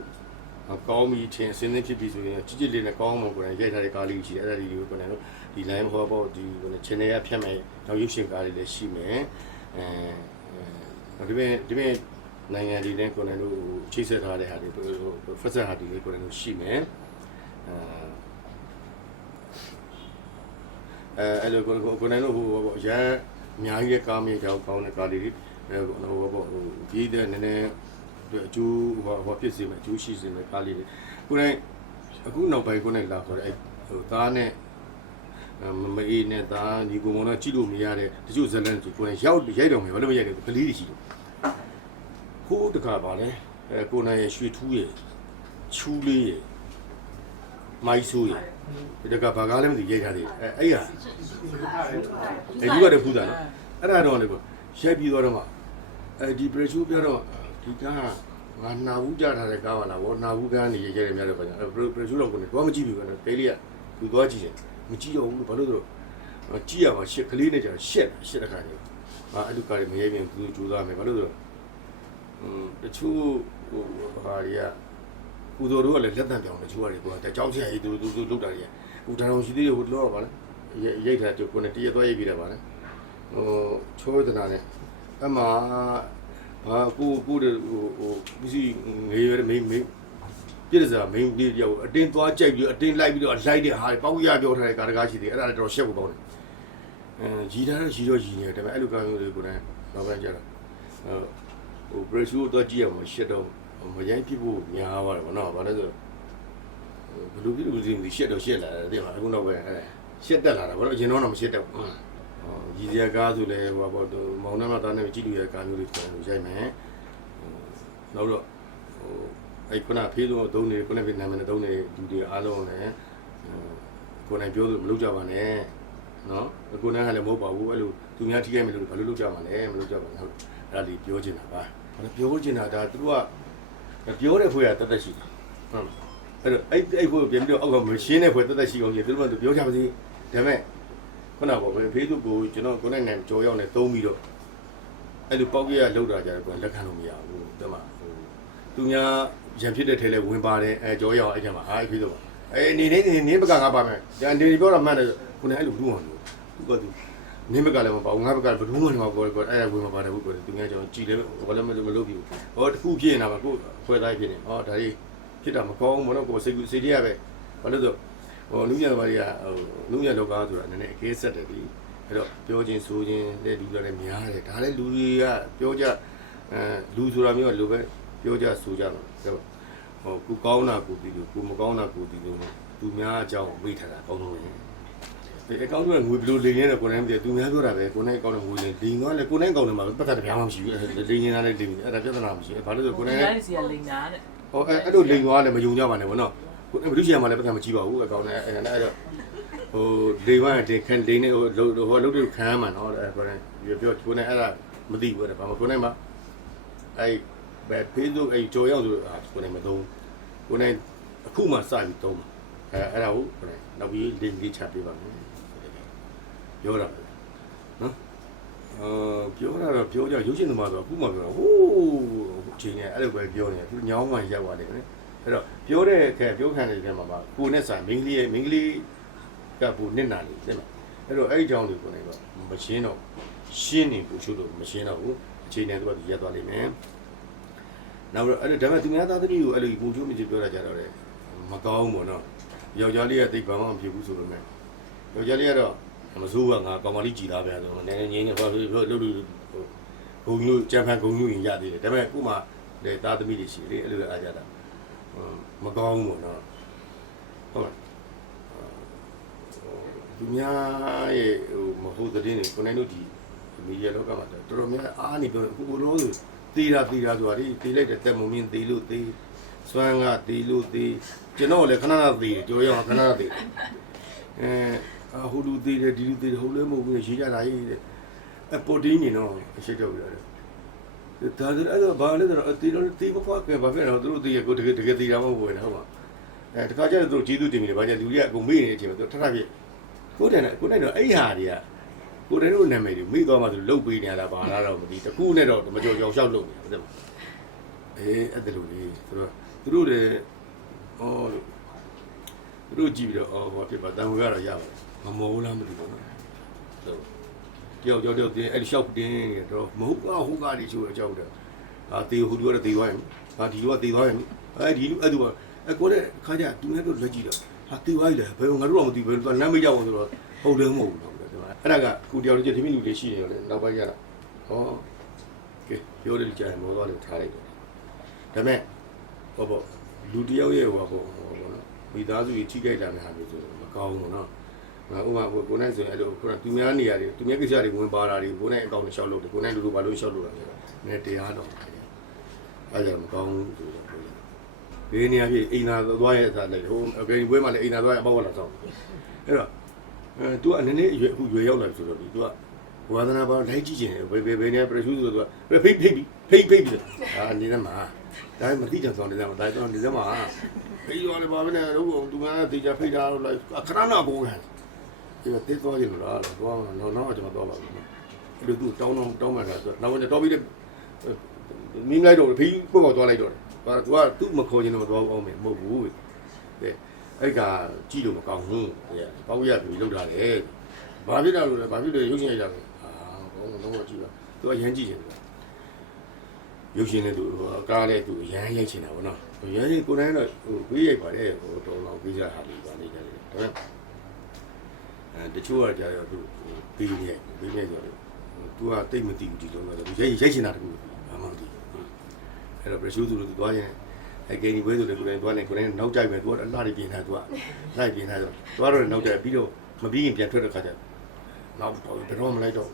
S1: ကောင်းပြီထင်စင်းစင်းဖြစ်ပြီဆိုရင်ကြည်ကြည်လေးနဲ့ကောင်းမှကိုနိုင်ရိုက်ထားတဲ့ကားလေးရှိတယ်အဲ့ဒါလေးကိုကိုနိုင်တို့ဒီ line ဟောပေါ့ဒီကိုနိုင် channel ရဖြတ်မယ်နောက်ရုပ်ရှင်ကားလေးလည်းရှိမယ်အဲ ဒီပြင်ဒီပြင်နိုင်ငံဒီနဲ့ကိုယ်နဲ့တို့ချိတ်ဆက်ထားတဲ့ဟာတွေဖက်ဆက်ဟာဒီလေးကိုယ်နဲ့တို့ရှိမယ်အဲအဲအဲ့လိုကိုကိုကိုယ်နဲ့တို့ဟိုဟိုရန်အများကြီးကားမြေကြောက်ကောင်းတဲ့ကားလေးတွေအဲဟိုဟိုဟိုဒီတဲ့နည်းနည်းအကျိုးဟိုဟိုဖြစ်စေမယ်အကျိုးရှိစေမယ်ကားလေးတွေကိုယ်နဲ့အခုနောက်ပိုင်းကိုယ်နဲ့လာခေါ်တဲ့အဲဟိုသားနဲ့ မမအေးနဲ့ဒါညီကိုမောင်တော့ကြည့်လို့မရတဲ့တချို့ဇလန်တွေကိုယ်ရောက်ရိုက်တော့မယ်ဘာလို့မရိုက်လဲကလေးတွေရှိတယ်ခိုးတကားပါလေအဲကိုနိုင်ရဲ့ရွှေထူးရဲ့ချူးလေးရဲ့မိုက်ဆိုးရဲ့ဒီတကဘာကားလည်းမသိရိုက်ထားသေးအဲအဲ့ဟာအဲဒီကတော့ဖူးတာနော်အဲ့ဒါတော့လေကိုရိုက်ပြီးတော့မှအဲဒီပရချူပြတော့ဒီကားငါနာဘူးကြထားတဲ့ကားပါလားဗောနာဘူးကားနေရိုက်ကြတယ်များတော့ပါပရချူတော့ကိုနေတော့မကြည့်ဘူးကတော့ဒေးလီကသူသွားကြည့်တယ် မကြည့်တော့ဘူးဘာလို့လဲဆိုတော့ကြည့်ရမှာရှစ်ကလေးနဲ့ကြာရှက်ရှက်တဲ့ခါကျအာအဲ့လိုကားတွေမရိုက်ပြန်သူကြိုးစားမယ်ဘာလို့လဲဆိုတော့อืมတချို့ဟိုဟာတွေကဥတော်တို့ကလည်းလက်တံပြောင်းတချို့ဟာတွေကကြောက်စရာကြီးသူသူသူလုပ်တာတွေကဟိုဒါတော်ရှိသေးတယ်ဟိုလောတော့ဗာလဲရိုက်တာတူကိုနဲ့တရက်သွားရိုက်ပြီးတာဗာလဲဟိုချိုးဒနာနဲ့အမှဘာကိုကိုဟိုဟိုပစ္စည်းငရေရမိမ့်မိမ့် ပြည့်စုံမင်းလေးတယောက်အတင်းသွားကြိုက်ပြီးအတင်းလိုက်ပြီးတော့လိုက်တဲ့ဟာပေါက်ရပြောထားတဲ့ကာတကားရှိတယ်အဲ့ဒါလည်းတော့ရှက်ဖို့ပေါင်းတယ်အဲကြီးတာတော့ကြီးတော့ကြီးနေတယ်ဒါပေမဲ့အဲ့လိုကောင်မျိုးတွေကိုလည်းနောက်ပိုင်းကျတော့ဟိုဘရရှူတော့ကြည့်ရမှာရှက်တော့မရိုင်းပြဖို့များပါတယ်ဗောနော်ဘာလဲဆိုတော့ဘလူပြလူစီမရှက်တော့ရှက်လာတယ်တဲ့မှာအခုနောက်ပဲအဲရှက်တက်လာတာဗောနော်အရင်တော့မရှက်တော့ဘူးကြီးစရာကားဆိုလဲဟိုဘောမောင်နှမသားနဲ့ကြည့်လို့ရကားမျိုးတွေကျွန်တော်ရိုက်မယ်နောက်တော့ဟို အဲ့ခုနဖေးဆုံးသုံးနေခုနဖေးနာမည်နဲ့သုံးနေလူတွေအားလုံးလည်းကိုယ်နိုင်ပြောလို့မလုပ်ကြပါနဲ့နော်ကိုယ်နိုင်ကလည်းမဟုတ်ပါဘူးအဲ့လိုသူများထိခိုက်မယ်လို့ဘာလို့လုပ်ကြမှာလဲမလုပ်ကြပါနဲ့ဟုတ်အဲ့ဒါလေးပြောချင်တာပါဘာလို့ပြောချင်တာဒါသူကပြောတဲ့ဖွေကတသက်ရှိတယ်ဟုတ်အဲ့တော့အဲ့အဲ့ဖွေပြန်ပြီးတော့အောက်ကမရှင်းတဲ့ဖွေတသက်ရှိအောင်ကြီးသူတို့ကပြောကြပါစေဒါပေမဲ့ခုနကပေါ့ဖေးသူကိုကျွန်တော်ကိုယ်နိုင်ကြော်ရောက်နေသုံးပြီးတော့အဲ့လိုပေါက်ပြရလောက်တာကြတယ်ကိုလက်ခံလို့မရဘူးတမဟိုသူများ ရံဖြစ်တဲ့ထဲလဲဝင်ပါတယ်အဲကြောရအောင်အဲ့ထဲမှာဟာဖြစ်တော့အေးနေနေနေနေဘက်ကငါပါမယ်ညာနေပြောတာမှန်တယ်ခုနအဲ့လိုဘူးအောင်လို့သူကသူနေဘက်ကလည်းမပါဘူးငါဘက်ကဘယ်သူမှမပါဘူးကောအဲ့ဝင်မပါတယ်ဘူးကောသူများကြောင့်ကြည်လဲဘာလည်းမလုပ်မလုပ်ဘူးဟောတခုဖြစ်နေတာပါကိုခွဲသားဖြစ်နေဟောဒါကြီးဖြစ်တာမကောင်းဘူးမလို့ကိုစိတ်ကူစိတ်ရပဲဘာလို့ဆိုဟိုလူညာတော်ကြီးကဟိုလူညာလောကဆိုတာနည်းနည်းအကဲဆက်တယ်ဒီအဲ့တော့ပြောချင်းဆိုချင်းတဲ့လူတွေလည်းများတယ်ဒါလည်းလူတွေကပြောကြအဲလူဆိုတာမျိုးကလိုပဲပြောကြဆိုကြတော့ ဟိုကိုကောင်းတာကိုဒီလိုကိုမကောင်းတာကိုဒီလိုသူများအကြောင်းမိထားတာကောင်းလို့ရင်ဒီအကောင့်တွေကငွေဘယ်လိုလိမ်နေတယ်ကိုနိုင်မသိသူများပြောတာပဲကိုနိုင်အကောင့်တွေငွေလိမ်လိမ်တော့လေကိုနိုင်အကောင့်တွေမှာပတ်သက်တရားမှမရှိဘူးလိမ်နေတာလည်းလိမ်နေအဲ့ဒါပြဿနာမရှိဘူးဘာလို့လဲဆိုကိုနိုင်
S2: တိုင်းစီကလိန်တာတဲ့
S1: ဟောအဲ့အဲ့လိုလိမ်သွားတယ်မယုံကြပါနဲ့ဗောနော်ကိုဘယ်သူရှိရမှာလဲပတ်သက်မကြည့်ပါဘူးအကောင့်နဲ့အဲ့ဒါအဲ့တော့ဟိုလိမ်သွားတယ်ခံလိမ်နေဟိုဟိုလုတ်တွေခံမှာနော်အဲ့ကိုနိုင်ပြောကိုနိုင်အဲ့ဒါမသိဘူးအဲ့ဒါဘာမှကိုနိုင်မှာအဲ့ ဘယ်ဖေးလို့အဲ့ကြော်ရောက်ဆိုကိုနိုင်မသုံးကိုနိုင်အခုမှစပြီးသုံးအဲအဲ့ဒါကိုကိုနိုင်နောက်ပြီးလင်းလေးချပေးပါမယ်ပြောတာနော်အာပြောတာတော့ပြောကြရုပ်ရှင်သမားဆိုအခုမှပြောတာဟိုးချိန်နေအဲ့လိုပဲပြောနေသူညောင်းမှရောက်သွားတယ်နော်အဲ့တော့ပြောတဲ့အခါပြောခံတဲ့အခါမှာပါကိုနဲ့ဆိုင်မင်းကလေးရဲ့မင်းကလေးကဘူနစ်နာနေတယ်အဲ့တော့အဲ့ဒီကြောင့်ကိုနိုင်တော့မရှင်းတော့ရှင်းနေဘူးချို့လို့မရှင်းတော့ဘူးအချိန်နဲ့သူကရက်သွားလိမ့်မယ် နောက်တော့အဲ့ဒါဒါပေမဲ့သူများသားသမီးကိုအဲ့လိုပုံချိုးမကြည့်ပြောတာကြတော့လေမကောင်းဘူးပေါ့နော်ယောက်ျားလေးကတိတ်ဘာမှမဖြစ်ဘူးဆိုပေမဲ့ယောက်ျားလေးကတော့မစိုးကငါကောင်မလေးကြည်သားပဲဆိုတော့နည်းနည်းငင်းနေဘာလို့လို့လို့ဟိုဂုံလို့ကြံဖန်ဂုံလို့ရင်ရသေးတယ်ဒါပေမဲ့ခုမှလေသားသမီးတွေရှိလေအဲ့လိုအားကြတာမကောင်းဘူးပေါ့နော်ဟုတ်လားသူများရဲ့ဟိုမဟုတ်တဲ့င်းတွေကိုနိုင်တို့ဒီမီဒီယာလောကမှာတော်တော်များအားနေပြောအခုဘလို့ဆို တေးတာတေးတာဆိုတာဒီတေးလိုက်တဲ့တက်မုံမင်းတေးလို့တေးစွမ်းကတေးလို့တေးကျွန်တော်လည်းခဏခဏတေးကြောရအောင်ခဏခဏတေးအဲဟိုလူတေးတယ်ဒီလူတေးတယ်ဟိုလည်းမဟုတ်ဘူးရေးကြတာရေးတဲ့အပိုတင်းနေတော့အရှိတော့ရတယ်ဒါဆိုအဲ့တော့ဘာလဲဆိုတော့တေးတော့တေးမခွားကဲဘာဖြစ်လဲသူတို့တေးရကိုတကယ်တကယ်တေးတာမဟုတ်ဘူးလေဟုတ်ပါအဲတခါကျတော့သူတို့ကျေးဇူးတင်ပြီလေဘာကြလူကြီးကအကုန်မေ့နေတဲ့အချိန်မှာသူထထပြကိုယ်တည်းနဲ့ကိုယ်နဲ့တော့အဲ့ဟာတွေက ကိုယ်တည်းတို့နာမည်တွေမိသွားမှဆိုလုတ်ပေးနေရတာပါလားတော့မသိတခုနဲ့တော့မကြော်ကြောင်လျှောက်လုပ်နေတယ်အေးအဲ့ဒါလိုလေဆိုတော့သူတို့လည်းဟောသူတို့ကြည့်ပြီးတော့အော်ဟောဖြစ်ပါတန်ဝေကတော့ရပါတယ်မမောဘူးလားမသိဘူးနော်ဆိုတယောက်ကြောက်တယောက်တင်းအဲ့ဒီလျှောက်တင်းနေတော့မဟုတ်ပါဟုတ်ကားလေးချိုးအကြောက်တယ်အာတေဟိုလူကတော့တေသွားရင်ဟာဒီလူကတေသွားရင်အဲဒီလူအဲ့သူကအဲ့ကိုတဲ့ခါကျသူနဲ့တော့လက်ကြည့်တော့ဟာတေသွားပြီလေဘယ်ငါတို့တော့မသိဘူးသူလမ်းမေးကြအောင်ဆိုတော့ဟုတ်တယ်မဟုတ်ဘူးတော့ အဲ့ဒါကကုတယောက်တည်းဒီမိလူတွေရှိနေရောလေနောက်ပိုင်းကျတော့ဟောကဲပြောတယ်ကြာရင်မောသွားတယ်ထားလိုက်တော့ဒါမဲ့ဟောပေါ့လူတယောက်ရဲ့ဟောပေါ့ဟောပေါ့နော်မိသားစုကြီးထိခိုက်တာနဲ့ဟာမျိုးဆိုမကောင်းဘူးနော်ငါဥမာကိုကိုနိုင်ဆိုရင်အဲ့လိုခုနသူများနေရာတွေသူများကိစ္စတွေဝင်ပါတာတွေကိုနိုင်အကောင့်နဲ့ရှောက်လို့ကိုနိုင်လူလူဘာလို့ရှောက်လို့လဲဆိုတော့နည်းတရားတော့အဲ့ဒါမကောင်းဘူးဆိုတော့ဘေးနေရာပြအိမ်သာသွားရဲ့စားလိုက်ဟိုအပြင်ဘွဲမှာလည်းအိမ်သာသွားရဲ့အပေါက်လာဆောင်အဲ့တော့ အဲ तू အနေနဲ့ရွယ်အခုရွယ်ရောက်လာဆိုတော့ तू ကဝါသနာပေါင်းလိုက်ကြည့်ခြင်းဘယ်ဘယ်ဘယ်နေပရရှုဆိုတော့ तू ဖိတ်ဖိတ်ဖိတ်ဖိတ်ပြီးအာနေတယ်မှာဒါမသိကြဆောင်နေတယ်မှာဒါတော့နေတယ်မှာဖိတ်ရောလည်းပါမနဲ့တော့သူကတေချာဖိတ်တာတော့လိုက်ခဏနာပုံခံ ဒီမှာတင်းသွားကြလို့လားတော့တော့တော့ကျွန်တော်တော့ပါဘူးအဲ့လိုသူတောင်းတောင်းတောင်းမှတာဆိုတော့တော့ပြီးမင်းလိုက်တော့ဖေးကိုပေါ့သွားလိုက်တော့တယ်သူကသူ့မခေါ်ချင်တော့မသွားအောင်မယ်မဟုတ်ဘူးတဲ့ အဲ့ကကြည့်လို့မကောင်းဘူးတဲ့ပေါက်ရပြီလောက်တာလေဘာဖြစ်တာလို့လဲဘာဖြစ်လို့ရုပ်ရှင်ရိုက်တာလဲအာဘောင်းတော့ကြည့်ပါသူကရမ်းကြည့်ချင်တယ်ရုပ်ရှင်နဲ့သူအကားနဲ့သူရမ်းရိုက်ချင်တာဗောနော်ရမ်းရင်ကိုယ်တိုင်တော့ဟိုဘေးရိုက်ပါတယ်ဟိုတော်တော်ပြီးကြဟာပြီးပါနေတယ်ဒါပေမဲ့အဲတချို့ကကြာတော့သူပြီးနေပြီးနေဆိုတော့သူကတိတ်မသိဘူးဒီလိုမျိုးသူရိုက်ရိုက်ချင်တာတကူဘာမှမသိဘူးအဲ့တော့ပရရှုသူတို့သွားရင် အဲဂိမ်းဘွဲဆိုလည်းကိုယ်တိုင်သွားနေကိုယ်တိုင်နောက်ကြိုက်ပဲသူကအလှတွေပြင်ထားသူကလိုက်ပြင်ထားဆိုသွားတော့နောက်ကြိုက်ပြီးတော့မပြီးရင်ပြန်ထွက်တဲ့ခါကျနောက်တော့ဘယ်တော့မလိုက်တော့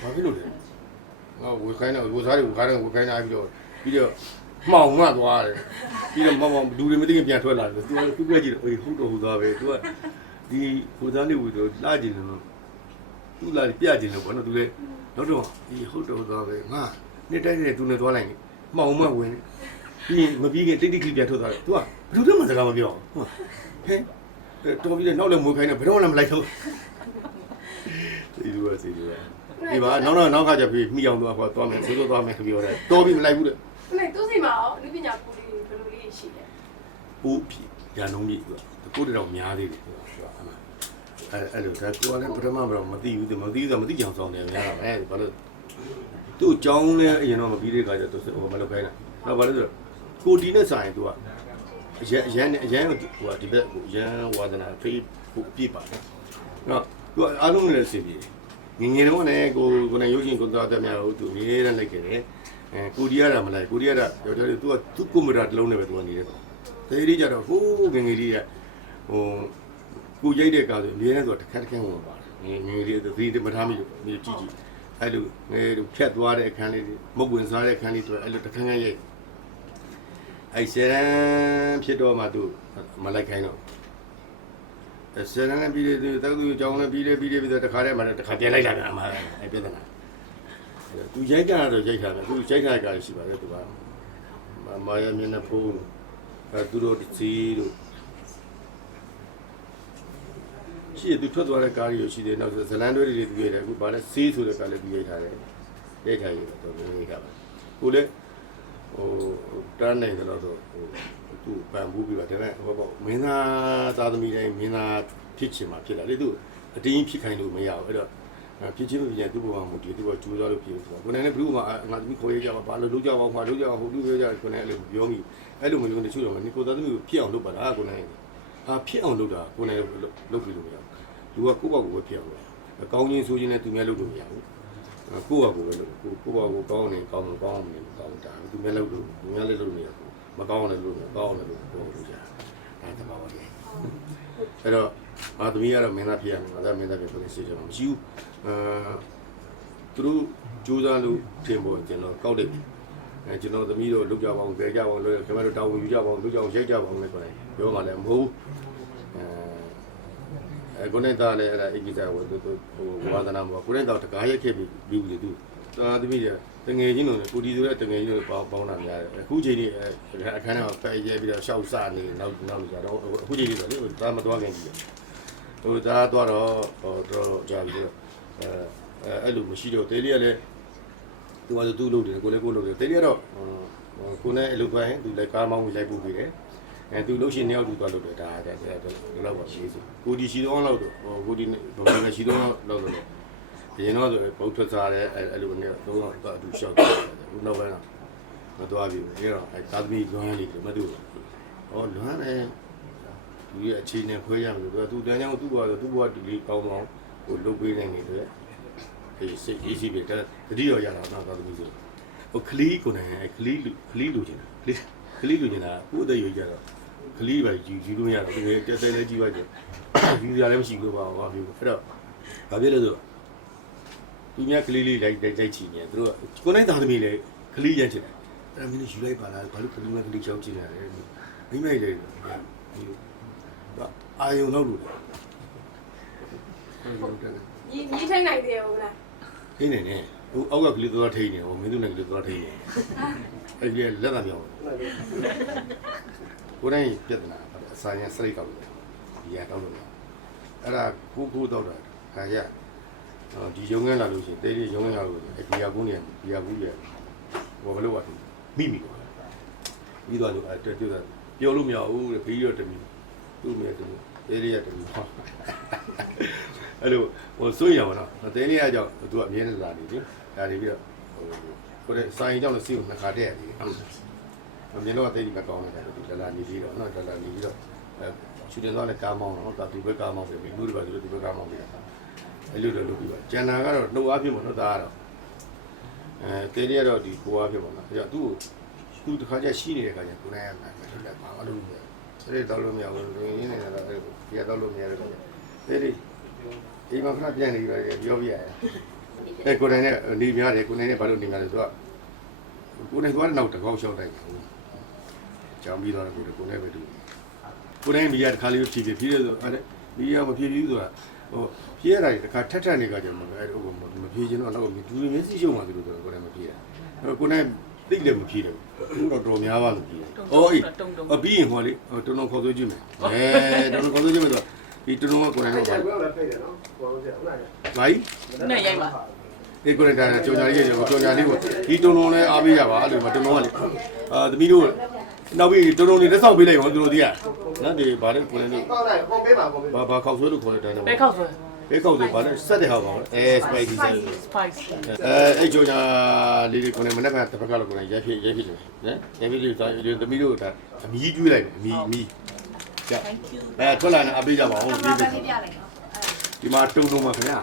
S1: ဘာဖြစ်လို့လဲငါဝေခိုင်းတော့ဝေစားတွေဝေခိုင်းတော့ဝေခိုင်းတာပြီးတော့ပြီးတော့မှောင်မှသွားတယ်ပြီးတော့မောင်မောင်လူတွေမသိရင်ပြန်ထွက်လာတယ်သူကသူကကြည့်တော့အေးဟုတ်တော့ဟုတ်သားပဲသူကဒီဟိုသားလေးဝီတော့လာကြည့်လို့သူ့လာပြကြည့်လို့ဘောနော်သူလည်းတော့တော့ဒီဟုတ်တော့သွားပဲငါနေ့တိုင်းနေ့သူနဲ့သွားလိုက်နေမှောင်မဝင် ပြီးမပြီးခင်တိတ်တိတ်ကလေးပြထွက်သွားတယ် तू ကဘယ်သူတည်းမှစကားမပြောဟုတ်ဟဲ့တော်ပြီးတော့နောက်လည်းမွေးခိုင်းတော့ဘယ်တော့မှမလိုက်တော့စီလူကစီလူကဒီပါနောက်တော့နောက်ကကြပြီးမိအောင်တော့ဟောသွားမယ်ဆိုတော့သွားမယ်ပြောတယ်တော်ပြီးမလိုက်ဘူးတဲ့။
S3: အဲ့သူစီမှာရောလူပညာပူလေးဘယ်လိုလေးရှိလဲ
S1: ပူပြီရန်လုံးပြီသူကကိုတတော်များသေးတယ်သူကအဲ့မှာအဲ့အဲ့လိုဒါကိုကလည်းပထမကတော့မသိဘူးသူမသိဘူးဆိုမသိကြအောင်ဆောင်တယ်များတာပဲဘာလို့သူ့ကြောင်းလဲအရင်တော့မပြီးတဲ့ခါကျတော့သူဟိုမလုပ်ခိုင်းတာတော့ဘာလို့ဆိုတော့ ကိုတီနဲ့ဆိုင်သူကအရန်အရန်အရန်ဟိုကဒီဘက်ကိုအရန်ဝါဒနာဖေးကိုပြစ်ပါတယ်နော်သူကအားလုံးလည်းအစီအပြေငငယ်တော့လည်းကိုကိုနဲ့ရုပ်ရှင်ကိုသားတဲ့များကိုသူအမြဲတမ်းလိုက်ခဲ့တယ်အဲကိုဒီရတာမလိုက်ကိုဒီရတာပြောတယ်သူကသူ့ကွန်ပျူတာတစ်လုံးနဲ့ပဲသူကနေတယ်တေးလေးကြတော့ဟိုးငငယ်လေးကဟိုကိုရိုက်တဲ့ကားဆိုအများနဲ့ဆိုတစ်ခါတစ်ခါဝင်ပါတယ်ငငယ်လေးသတိမထားမိလို့မြေကြည့်ကြည့်အဲ့လိုငယ်လိုဖြတ်သွားတဲ့အခန်းလေးမုတ်ဝင်စားတဲ့အခန်းလေးဆိုအဲ့လိုတစ်ခါခါရိုက် အဲ့ဆယ်ရန်ဖြစ်တော့မှသူမလိုက်ခိုင်းတော့ဆယ်ရန်ပြီးတဲ့တောက်သူကြောင်းလည်းပြီးတယ်ပြီးတယ်ပြီးတော့တစ်ခါတည်းမှတစ်ခါပြန်လိုက်လာပြန်မှာအဲ့ပြဿနာသူရိုက်ကြတော့ရိုက်တာပဲသူရိုက်တာကရှိပါတယ်သူကမာယာမျက်နှာဖုံးအဲသူတို့စီတို့ရှိရသူထွက်သွားတဲ့ကားကြီးရှိတယ်နောက်ဆိုဇလန်တွဲတွေတွေတွေ့တယ်အခုဗာလဲစီးဆိုတဲ့ကားလေးပြီးရိုက်ထားတယ်ရိုက်ထားရတော့တော်တော်ရိုက်ထားပါကိုလည်းဟို တန်းနေတယ်လို့ဆိုဟိုသူပန်ဘူးပြီးပါဒါပေမဲ့ဟိုပေါ့မင်းသားသားသမီးတိုင်းမင်းသားဖြစ်ချင်မှာဖြစ်တာလေသူအတင်းဖြစ်ခိုင်းလို့မရဘူးအဲ့တော့ဖြစ်ချင်းမဖြစ်ရင်သူ့ဘဝမှာဒီသူကကျူးစားလို့ဖြစ်ဆိုတာကိုယ်နဲ့ဘလူးမှာငါသမီးခေါ်ရကြပါဘာလို့လုပ်ကြပါ့မှာလုပ်ကြဟိုလူပြောကြကိုယ်နဲ့အဲ့လိုပြောမိအဲ့လိုမျိုးတချို့တော့နိကိုသားသမီးကိုဖြစ်အောင်လုပ်ပါလားကိုနိုင်ဟာဖြစ်အောင်လုပ်တာကိုနိုင်လုပ်ပြီးလို့မရဘူးလူကကိုယ့်ဘာကိုပဲဖြစ်အောင်လုပ်အကောင်းချင်းဆိုချင်းနဲ့သူများလုပ်လို့မရဘူး ကိုယ့်ဘာကိုပဲလုပ်ကိုကိုယ့်ဘာကိုကောင်းနေကောင်းမကောင်းနေမကောင်းတာသူများလုပ်လို့သူများလည်းလုပ်နေရဘူးမကောင်းလည်းလုပ်နေကောင်းလည်းလုပ်ကိုလုပ်ကြဒါတဘာဝလေးအဲ့တော့အာသမီးကတော့မင်းသားဖြစ်ရမယ်ငါသားမင်းသားဖြစ်လို့ရှိကြမှာမရှိဘူးအာသူတို့ကြိုးစားလို့တင်ဖို့ကျွန်တော်ကောက်တယ်အဲကျွန်တော်သမီးတို့လုပ်ကြပါအောင်ကြဲကြပါအောင်လို့ခင်ဗျားတို့တောင်းဝင်ယူကြပါအောင်လုပ်ကြအောင်ရိုက်ကြပါအောင်လည်းဆိုရင်ပြောမှလည်းမဟုတ်အဲအဲ ကိုနေသားလည်းအဲ့ဒါအကြီးစားဟိုသူဟိုဝါသနာမှာကိုနေသားတကားရက်ခဲ့ပြီးပြီးပြီသူသာသမီးတွေတငယ်ချင်းတို့ကိုဒီဆိုတဲ့တငယ်ချင်းတို့ပေါင်းပေါင်းတာများတယ်အခုချိန်ကြီးအခန်းထဲမှာပဲရဲပြီးတော့ရှောက်စနေနောက်နောက်ကြတော့အခုချိန်ကြီးဆိုလေဒါမသွားခင်ကြီးဟိုဒါတော့တော့ဟိုတော့ကြာပြီအဲအဲ့လိုမရှိတော့တေးလေးကလည်းသူကသူ့လုပ်တယ်ကိုလည်းကိုလုပ်တယ်တကယ်တော့ကိုနဲ့အလုပ်ပိုင်းသူလည်းကားမောင်းကိုရိုက်ပို့ပြီးတယ် အဲသူလို့ရှိရင်နှစ်ယောက်သူသွားလုပ်တယ်ဒါဒါဒါလောက်ပါရှိစီကိုဒီရှိတော့လောက်တော့ဟိုကိုဒီဘယ်မှာရှိတော့လောက်တော့အရင်တော့ဆိုပုတ်ထွက်စားတယ်အဲအဲ့လိုနဲ့တော့တော့အတူရှောက်တယ်ခုနောက်ပိုင်းတော့မသွားပြီအဲ့တော့အဲသာသမီလွမ်းနေတယ်မတူဟောလွမ်းတယ်သူရဲ့အခြေအနေခွဲရမယ်လို့သူတန်းချောင်းသူ့ဘဝဆိုသူ့ဘဝတူလေးကောင်းကောင်းဟိုလုပ်ပေးနိုင်နေတယ်အေးစိတ်အေးစီပဲတတိရောရတာတော့သာသမီဆိုဟိုခလီကိုနေခလီခလီလူချင်တာခလီခလီလူချင်တာကိုယ်အသက်ရွယ်ကြတော့ ခလီပဲယူယူလို့မရတော့သူလည်းတဲတဲလေးကြီးပါကြယူရလည်းမရှိလို့ပါဘာဖြစ်အဲ့တော့ဘာဖြစ်လဲဆိုသူများကလေးလေးလိုက်လိုက်လိုက်ချင်နေသူတို့ကိုနိုင်သားသမီးလည်းခလီရမ်းချင်တယ်အဲ့ဒါမင်းယူလိုက်ပါလားဘာလို့ခလီမခလီချောင်းချင်တယ်မိမိုက်လေအာယုံတော့လို့
S3: ညီညီထိုင်နိုင်သေးရောလား
S1: ထိနေနေဟိုအောက်ကကလေးသွားထိနေဟိုမင်းတို့နဲ့ကလေးသွားထိနေအဲ့ဒီလက်သာပြောင်း ကိုနိုင်ပြဿနာအစာရစရိတ်ကောက်လို့ဒီရတော့လို့အဲ့ဒါခုခုတော့တာခါရဒီရုံငန်းလာလို့ရှိရင်တဲလေးရုံငန်းလာလို့အဲ့ဒီရကုန်းနေဒီရကူးရဘောဘလို့ဝတ်မိမိတော့ပြီးတော့အဲ့တွေ့တွေ့ပြောလို့မရဘူးတဲ့ခကြီးတော့တမီသူ့မြဲတမီတဲလေးရတမီဟောအဲ့လိုဟိုစိုးရပါတော့တဲလေးကကြောင့်သူကအမြဲတမ်းလာနေပြီဒါနေပြီးတော့ဟိုကိုယ်စာရင်ကြောင့်လည်းစီကိုနှစ်ခါတည့်ရတယ် ဟုတ်မြင်တော့တိတ်မကောင်းတယ်ဒီလာလာနေပြီးတော့နော်လာလာနေပြီးတော့အဲချူတင်တော့လည်းကားမောင်းတော့ဒါသူပဲကားမောင်းပြီလူတွေပါသူတို့ဒီဘက်ကားမောင်းပြီအဲ့လိုတော့လုပ်ပြီးပါကျန်တာကတော့နှုတ်အားဖြင့်ပေါ့နော်ဒါကတော့အဲတဲလေးကတော့ဒီကိုအားဖြင့်ပေါ့နော်အဲ့တော့သူ့ကိုသူတခါကျရှိနေတဲ့ခါကျကိုနိုင်ရမှာမဖြစ်လက်ပါဘာလို့လဲအဲ့ဒီတော့လို့မရဘူးရင်းနေနေတာတော့အဲ့ဒီကတော့လို့မရတဲ့ခါကျတဲလေးဒီမှာခဏပြန်နေပြီပြောပြရတယ်အဲကိုနိုင်နဲ့နေများတယ်ကိုနိုင်နဲ့ဘာလို့နေများလဲဆိုတော့ကိုနိုင်သွားတဲ့နောက်တစ်ခေါက်ရှောက်တိုက်တယ် ကြောင်ပြီးတော့ကိုကိုနိုင်ပဲတူကိုနိုင်မီးရတစ်ခါလေးဖြည်းဖြည်းဖြည်းဆိုအဲ့မီးရမဖြည်းဖြည်းဆိုတာဟိုဖြည်းရတာတစ်ခါထက်ထက်နေကြကြမှာအဲ့ဟိုမဖြည်းချင်းတော့တော့ဒူမျက်စိရှုံမှသူတို့ကိုနိုင်မဖြည်းရအဲ့ကိုနိုင်သိလည်းမဖြည်းတယ်ဘူးတော့တော်များပါလို့ဖြည်းတယ်။အော်အေးအပြီးရင်ဟောလေတုံတုံခေါ်သွေးကြည့်မယ်။အဲတုံတုံခေါ်သွေးကြည့်မယ်ဆိုဒီတုံတုံကကိုနိုင်တော့ပါ
S4: ဘယ်လိုလဲဖိတ်တယ်နော်ဘောလုံးကျဟုတ်လား။
S1: ဘာကြီး
S2: နဲ့ရိုက်ပါ
S1: ဒီကိုနေတာကြောင်ညာလေးရေကြောင်ညာလေးကိုဒီတုံတုံလည်းအားပေးကြပါအဲ့လိုမတုံတုံကလေအာသမီးတို့ နောက်ပြီးတုံတုံလေးလက်ဆောင်ပေးလိုက်ရောသူတို့ဒီကနော်ဒီဘာလဲကိုနေလို့
S4: ကောင်းတယ်ပုံပေးပါပုံပေးပါ
S1: ဘာဘာခောက်ဆွဲလို့ခေါ်လိုက်တယ်နော်
S2: ဘဲခောက်ဆွဲ
S1: ဘဲခောက်ဆိုဘာလဲဆက်တဲ့ဟာပါအဲ spicy ဆက်
S2: spicy
S1: အဲအဲ့ကြောင်ညာလေးတွေကိုနေမနေ့ကတစ်ဖက်ကလောက်ကိုနေရက်ဖြစ်ရက်ဖြစ်တယ်နော်ရက်ဖြစ်လို့ဒါသမီးတို့ဒါအမီးကျွေးလိုက်တယ်အမီးအမီးကြ
S2: thank you
S1: အဲထွက်လာနေအပေးကြပါဦးဒီဒီမှာတုံတုံပါခင်ဗျာ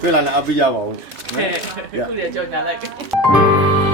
S1: ထွက်လာနေအပေးကြပါဦး
S2: ဟဲ့ခုလေကြောင်ညာလိုက်